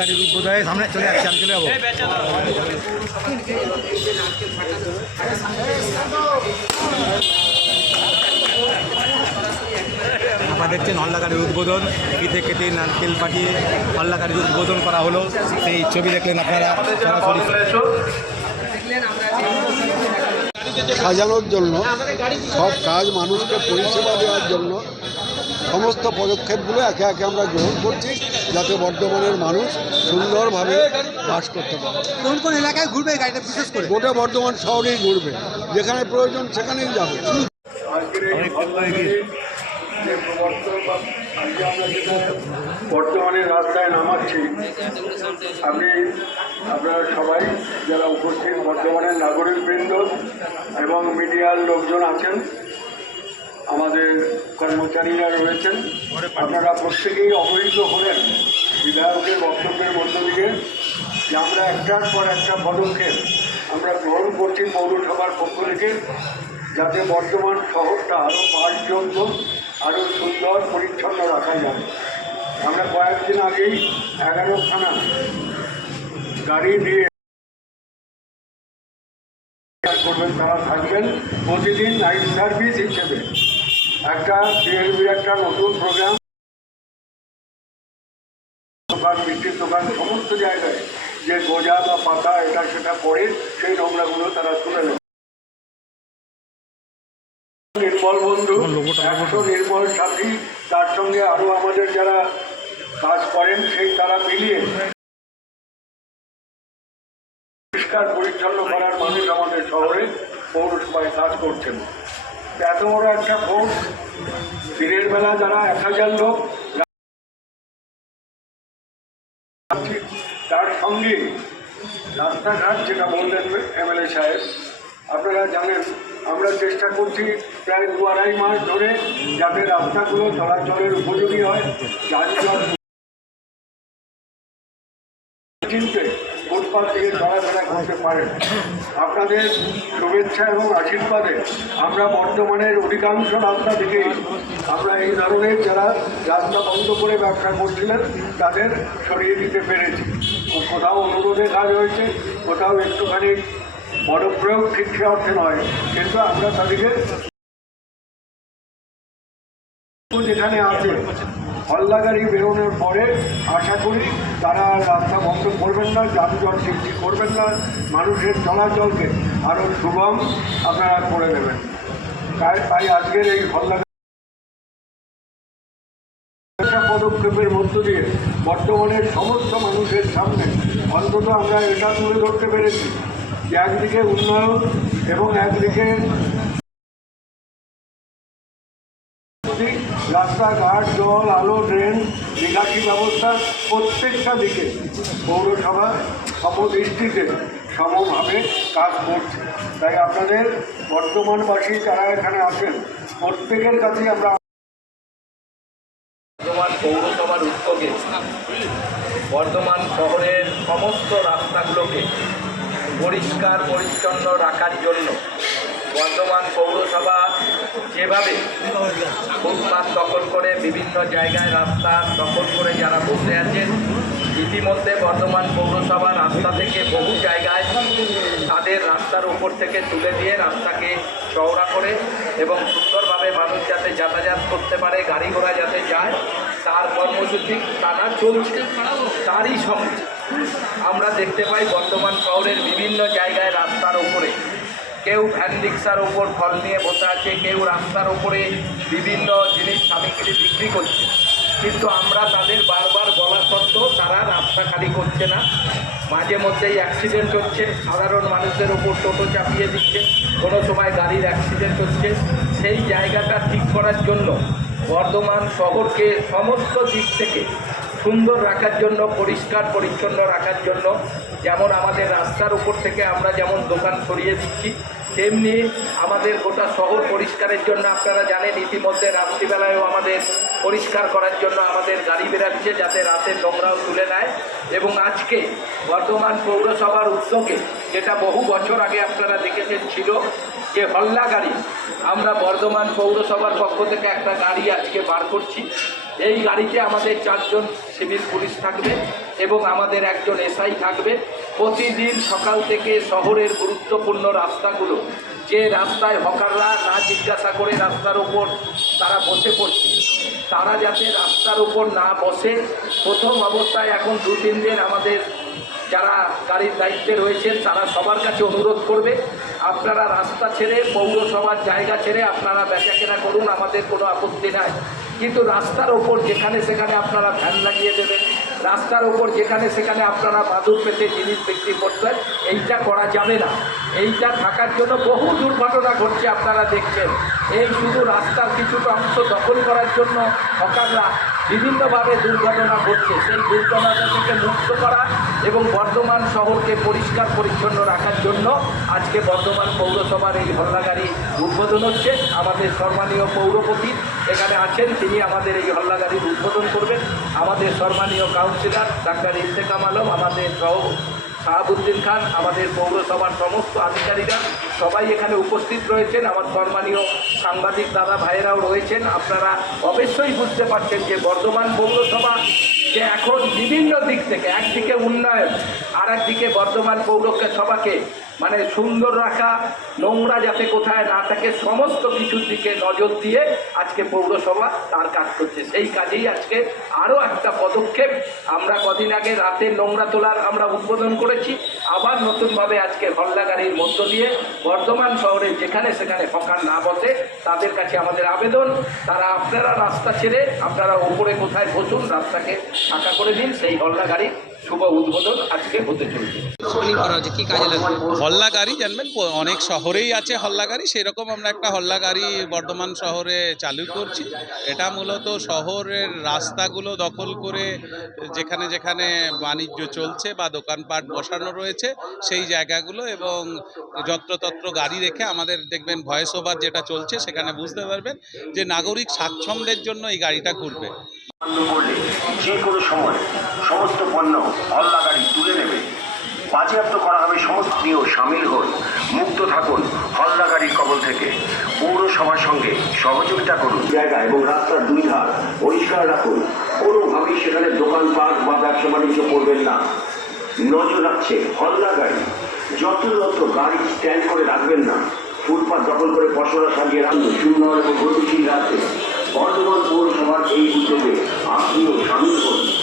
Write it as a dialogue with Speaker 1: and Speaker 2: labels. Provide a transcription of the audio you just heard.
Speaker 1: গাড়ির উদ্বোধনে সামনে চলে যাচ্ছে আমি চলে যাব। আপনারা দেখছেন হল্লা গাড়ির উদ্বোধন। পিঠে কেটে নারকেল পাঠিয়ে হল্লা গাড়ির উদ্বোধন করা হলো। সেই ছবি দেখলেন আপনারা সরাসরি।
Speaker 2: সাজানোর জন্য সব কাজ মানুষকে পরিষেবা দেওয়ার জন্য সমস্ত পদক্ষেপগুলো একে একে আমরা গ্রহণ করছি যাতে বর্ধমানের মানুষ সুন্দরভাবে বাস করতে পারে।
Speaker 1: কোন কোন এলাকায় ঘুরবে গাড়িটা বিশেষ করে?
Speaker 2: গোটা বর্ধমান শহরেই ঘুরবে। যেখানে প্রয়োজন সেখানেই যাবে।
Speaker 3: বর্তমানে রাস্তায় নামাচ্ছি আমি আপনারা সবাই যারা উপস্থিত বর্তমানের নাগরিকবৃন্দ এবং মিডিয়ার লোকজন আছেন আমাদের কর্মচারীরা রয়েছেন। আপনারা প্রত্যেকেই অবহিত হলেন বিধায়কের বক্তব্যের মধ্য দিয়ে যে আমরা একটার পর একটা পদক্ষেপ আমরা গ্রহণ করছি পৌরসভার পক্ষ থেকে, যাতে বর্তমান শহরটা আরও বাসযোগ্য আরও সুন্দর, পরিচ্ছন্ন রাখা যায়। আমরা কয়েকদিন আগেই এগারোখানা গাড়ি দিয়ে করবেন তারা থাকবেন, প্রতিদিন নাইট সার্ভিস হিসেবে। একটা বিএলবির একটা নতুন প্রোগ্রাম দোকান মিষ্টির দোকান সমস্ত জায়গায় যে গোজা বা পাতা এটা সেটা পড়ে সেই নোংরাগুলো তারা তুলে নেবে নির্মল বন্ধু একশো নির্মল সাথী তার সঙ্গে আরও আমাদের যারা কাজ করেন সেই তারা মিলিয়ে পরিষ্কার পরিচ্ছন্ন করার মানুষ আমাদের শহরে পৌরসভায় কাজ করছেন। এত বড় একটা ফোর্স দিনের বেলা যারা এক হাজার লোক তার সঙ্গে রাস্তাঘাট যেটা বললেন এমএলএ সাহেব, আপনারা জানেন, আমরা চেষ্টা করছি প্রায় দু আড়াই মাস ধরে যাতে রাস্তাগুলো চলাচলের উপযোগী হয়, যানজট ফুটপাথ থেকে চলাফেরা করতে পারেন আপনাদের শুভেচ্ছা এবং আশীর্বাদে আমরা বর্তমানের অধিকাংশ রাস্তা থেকেই আমরা এই ধরনের যারা রাস্তা বন্ধ করে ব্যবসা করছিলেন, তাদের সরিয়ে দিতে পেরেছি। কোথাও অনুরোধে কাজ হয়েছে, কোথাও একটুখানি বড় প্রয়োগ ঠিক সে অর্থে নয়, কিন্তু আমরা তাদেরকে যেখানে আছে হল্লা গাড়ি বেরোনোর পরে আশা করি তারা রাস্তা বন্ধ করবেন না, যানজট সৃষ্টি করবেন না, মানুষের চলাচলকে আরও সুগম আপনারা করে দেবেন। তাই তাই আজকের এই হল্লা পদক্ষেপের মধ্য দিয়ে বর্তমানে সমস্ত মানুষের সামনে অন্তত আমরা এটা তুলে ধরতে পেরেছি যে একদিকে উন্নয়ন এবং একদিকে রাস্তাঘাট জল, আলো, ড্রেন, নিকাশি ব্যবস্থা প্রত্যেকটা দিকে। পৌরসভা সমদৃষ্টিতে সমভাবে কাজ করছে। তাই আপনাদের বর্তমানবাসী যারা এখানে আছেন, প্রত্যেকের কাছেই আমরা
Speaker 4: বর্ধমান পৌরসভার উদ্যোগে বর্ধমান শহরের সমস্ত রাস্তাগুলোকে পরিষ্কার, পরিচ্ছন্ন রাখার জন্য বর্ধমান পৌরসভা যেভাবে ফুটপাত দখল করে বিভিন্ন জায়গায় রাস্তা দখল করে যারা বসে আছেন, ইতিমধ্যে বর্ধমান পৌরসভা রাস্তা থেকে বহু জায়গায় তাদের রাস্তার উপর থেকে তুলে দিয়ে রাস্তাকে চওড়া করে এবং সুন্দরভাবে মানুষ যাতে যাতায়াত করতে পারে, গাড়ি ঘোড়া যাতে যায়, তার কর্মসূচি টানা চলছে, তারই সঙ্গে। আমরা দেখতে পাই বর্তমান শহরের বিভিন্ন জায়গায় রাস্তার উপরে কেউ ভ্যান রিক্সার ওপর ফল নিয়ে বসে আছে, কেউ রাস্তার ওপরে বিভিন্ন জিনিস সামগ্রী বিক্রি করছে। কিন্তু আমরা তাদের বারবার বলা সত্ত্বেও তারা রাস্তা খালি করছে না। মাঝে মধ্যেই অ্যাক্সিডেন্ট হচ্ছে, সাধারণ মানুষদের ওপর টোটো চাপিয়ে দিচ্ছে, কোনো সময় গাড়ির অ্যাক্সিডেন্ট হচ্ছে। সেই জায়গাটা ঠিক করার জন্য বর্ধমান শহরকে সমস্ত দিক থেকে সুন্দর রাখার জন্য, পরিষ্কার, পরিচ্ছন্ন রাখার জন্য যেমন আমাদের রাস্তার উপর থেকে আমরা যেমন দোকান সরিয়ে দিচ্ছি তেমনি আমাদের গোটা শহর পরিষ্কারের জন্য আপনারা জানেন, ইতিমধ্যে রাত্রিবেলায়ও আমাদের পরিষ্কার করার জন্য আমাদের গাড়ি বেরাচ্ছে যাতে রাতে নোংরাও তুলে নেয়। এবং আজকে বর্ধমান পৌরসভার উদ্যোগে যেটা বহু বছর আগে আপনারা দেখেছেন ছিল যে হল্লা গাড়ি। আমরা বর্ধমান পৌরসভার পক্ষ থেকে একটা গাড়ি আজকে বার করছি। এই গাড়িতে আমাদের চারজন সিভিল পুলিশ থাকবে এবং আমাদের একজন এসআই থাকবে। প্রতিদিন সকাল থেকে শহরের গুরুত্বপূর্ণ রাস্তাগুলো, যে রাস্তায় হকাররা না জিজ্ঞাসা করে রাস্তার ওপর তারা বসে পড়ছে। তারা যাতে রাস্তার উপর না বসে, প্রথম অবস্থায় এখন দু, তিন দিন আমাদের যারা গাড়ির দায়িত্বে রয়েছেন, তারা সবার কাছে অনুরোধ করবে, আপনারা রাস্তা ছেড়ে পৌরসভার জায়গা ছেড়ে আপনারা বেচাকেনা করুন, আমাদের কোনো আপত্তি নাই। কিন্তু রাস্তার ওপর যেখানে সেখানে আপনারা ভ্যান লাগিয়ে দেবেন। রাস্তার ওপর যেখানে সেখানে আপনারা বাদুর পেতে জিনিস বিক্রি করতেন এইটা করা যাবে না। এইটা থাকার জন্য বহু দুর্ঘটনা ঘটছে আপনারা দেখছেন। এই শুধু রাস্তার কিছুটা অংশ দখল করার জন্য হকাররা বিভিন্নভাবে দুর্ঘটনা ঘটছে। সেই দুর্ঘটনা থেকে মুক্ত করা এবং বর্ধমান শহরকে পরিষ্কার পরিচ্ছন্ন রাখার জন্য আজকে বর্ধমান পৌরসভার এই হল্লাগাড়ি উদ্বোধন হচ্ছে। আমাদের সম্মানীয় পৌরপতি এখানে আছেন, তিনি আমাদের এই হল্লাগাড়ির উদ্বোধন করবেন। আমাদের সম্মানীয় কাউন্সিলর ডাক্তার ইফতেকাম আলম, আমাদের সহ শাহাবুদ্দিন খান, আমাদের পৌরসভার সমস্ত আধিকারিকরা সবাই এখানে উপস্থিত রয়েছেন। আমার সম্মানীয় সাংবাদিক দাদা ভাইয়েরাও রয়েছেন। আপনারা অবশ্যই বুঝতে পারছেন যে বর্ধমান পৌরসভা যে এখন বিভিন্ন দিক থেকে একদিকে উন্নয়ন আর একদিকে বর্ধমান পৌরসভাকে মানে সুন্দর রাখা, নোংরা যাতে কোথায় না থাকে, সমস্ত কিছুর দিকে নজর দিয়ে আজকে পৌরসভা তার কাজ করছে। সেই কাজেই আজকে আরও একটা পদক্ষেপ আমরা কদিন আগে রাতে নোংরা তোলার আমরা উদ্বোধন করেছি। আবার নতুনভাবে আজকে হল্লা গাড়ির মধ্য দিয়ে বর্ধমান শহরে যেখানে সেখানে হকার না বসে তাদের কাছে আমাদের আবেদন। তারা আপনারা রাস্তা ছেড়ে, আপনারা ওপরে কোথায় বসুন, রাস্তাকে ফাঁকা করে দিন, সেই হল্লা গাড়ির শুভ উদ্বোধন আজকে হতে চলছে।
Speaker 5: হল্লা গাড়ি, জানবেন অনেক শহরেই আছে হল্লা গাড়ি, সেরকম আমরা একটা হল্লা গাড়ি বর্ধমান শহরে চালু করছি। এটা মূলত শহরের রাস্তাগুলো দখল করে যেখানে যেখানে বাণিজ্য চলছে বা দোকানপাট বসানো রয়েছে, সেই জায়গাগুলো এবং যত্রতত্র গাড়ি রেখে আমাদের দেখবেন ভয়েস ওভার যেটা চলছে, সেখানে বুঝতে পারবেন যে নাগরিক স্বাচ্ছন্দ্যের জন্য এই গাড়িটা ঘুরবে।
Speaker 6: বন্ধ করলে যে কোনো সময় সমস্ত পণ্য হল্লা গাড়ি তুলে নেবে। বাজেয়াপ্ত করা হবে সমস্ত নিয়েও সামিল হন মুক্ত থাকুন হল্লা গাড়ির কবল থেকে। পৌরসভার সঙ্গে সহযোগিতা করুন। জায়গা এবং রাস্তার দুই ধার পরিষ্কার রাখুন। কোনোভাবেই সেখানে দোকানপাট বা ব্যবসা বাণিজ্য করবেন না। নজর রাখছে হল্লা গাড়ি যত যত গাড়ি স্ট্যান্ড করে রাখবেন না, ফুটপাত দখল করে পশরা সাজিয়ে রাখুন। শূন্য এবং গতিশীল রাখতে বর্ধমান পৌরসভার এই উদ্যোগে আপনিও সামিল হন।